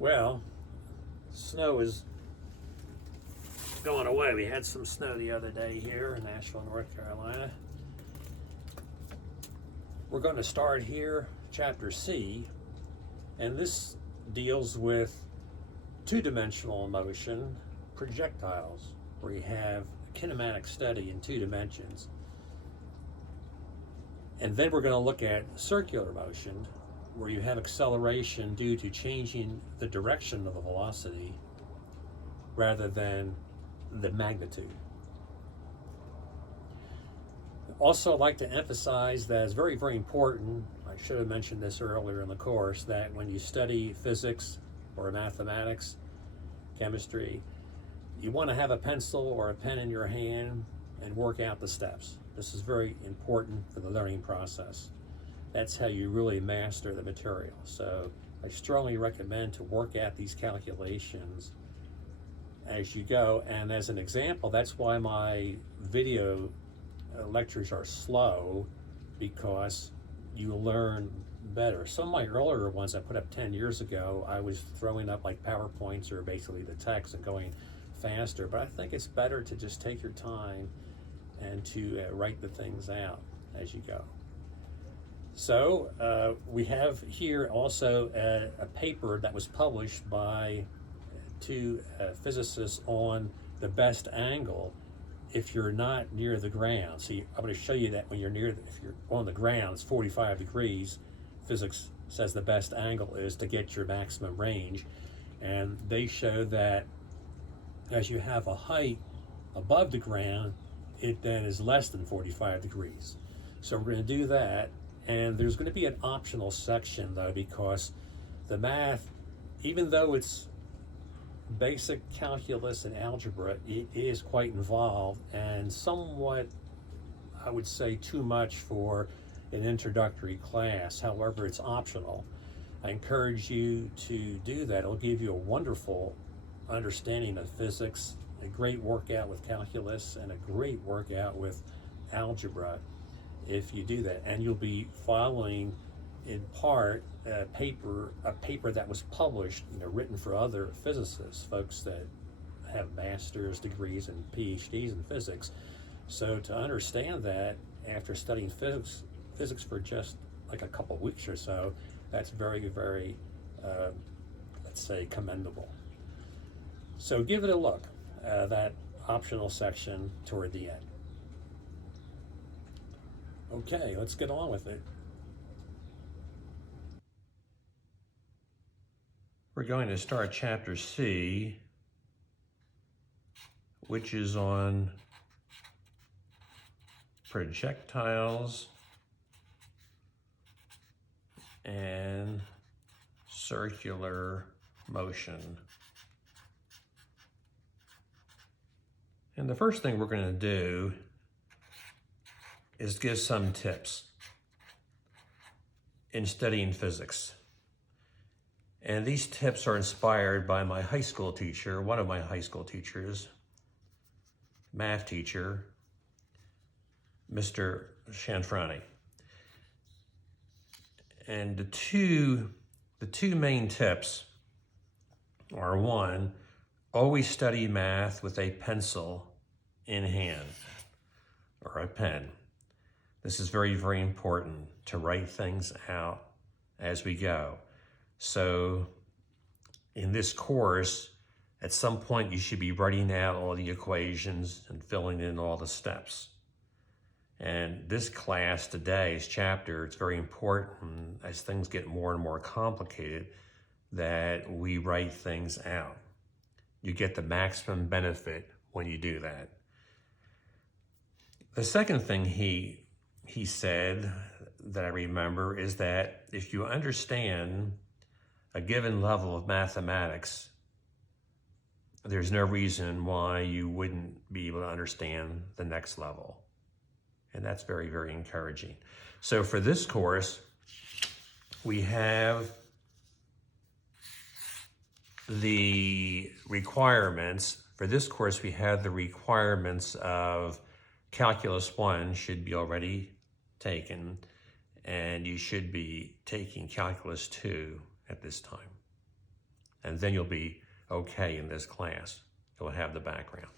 Well, snow is going away. We had some snow the other day here in Asheville, North Carolina. We're going to start here, chapter C, and this deals with two-dimensional motion, projectiles, where you have a kinematic study in 2 dimensions. And then we're going to look at circular motion, where you have acceleration due to changing the direction of the velocity rather than the magnitude. Also, I'd like to emphasize that it's very, very important, I should have mentioned this earlier in the course, that when you study physics or mathematics, chemistry, you want to have a pencil or a pen in your hand and work out the steps. This is very important for the learning process. That's how you really master the material. So I strongly recommend to work out these calculations as you go. And as an example, that's why my video lectures are slow, because you learn better. Some of my earlier ones I put up 10 years ago, I was throwing up like PowerPoints or basically the text and going faster. But I think it's better to just take your time and to write the things out as you go. So we have here also a paper that was published by 2 physicists on the best angle if you're not near the ground. So I'm going to show you that when you're if you're on the ground, it's 45 degrees. Physics says the best angle is to get your maximum range. And they show that as you have a height above the ground, it then is less than 45 degrees. So we're going to do that. And there's going to be an optional section though, because the math, even though it's basic calculus and algebra, it is quite involved and somewhat, I would say, too much for an introductory class. However, it's optional. I encourage you to do that. It'll give you a wonderful understanding of physics, a great workout with calculus, and a great workout with algebra if you do that. And you'll be following in part a paper that was published, written for other physicists, folks that have master's degrees and PhDs in physics. So to understand that after studying physics for just like a couple of weeks or so, that's very, very, let's say, commendable. So give it a look, that optional section toward the end. Okay, let's get on with it. We're going to start chapter C, which is on projectiles and circular motion. And the first thing we're going to do is give some tips in studying physics. And these tips are inspired by my high school teacher, one of my high school teachers, math teacher, Mr. Cianfrani. And the two main tips are: 1, always study math with a pencil in hand or a pen. This is very, very important to write things out as we go. So in this course, at some point you should be writing out all the equations and filling in all the steps. And this class, today's chapter, it's very important as things get more and more complicated that we write things out. You get the maximum benefit when you do that. The second thing he said that I remember is that if you understand a given level of mathematics, there's no reason why you wouldn't be able to understand the next level. And that's very, very encouraging. So for this course, we have the requirements. For this course, we have the requirements of Calculus 1 should be already taken, and you should be taking Calculus 2 at this time. and then you'll be okay in this class. You'll have the background.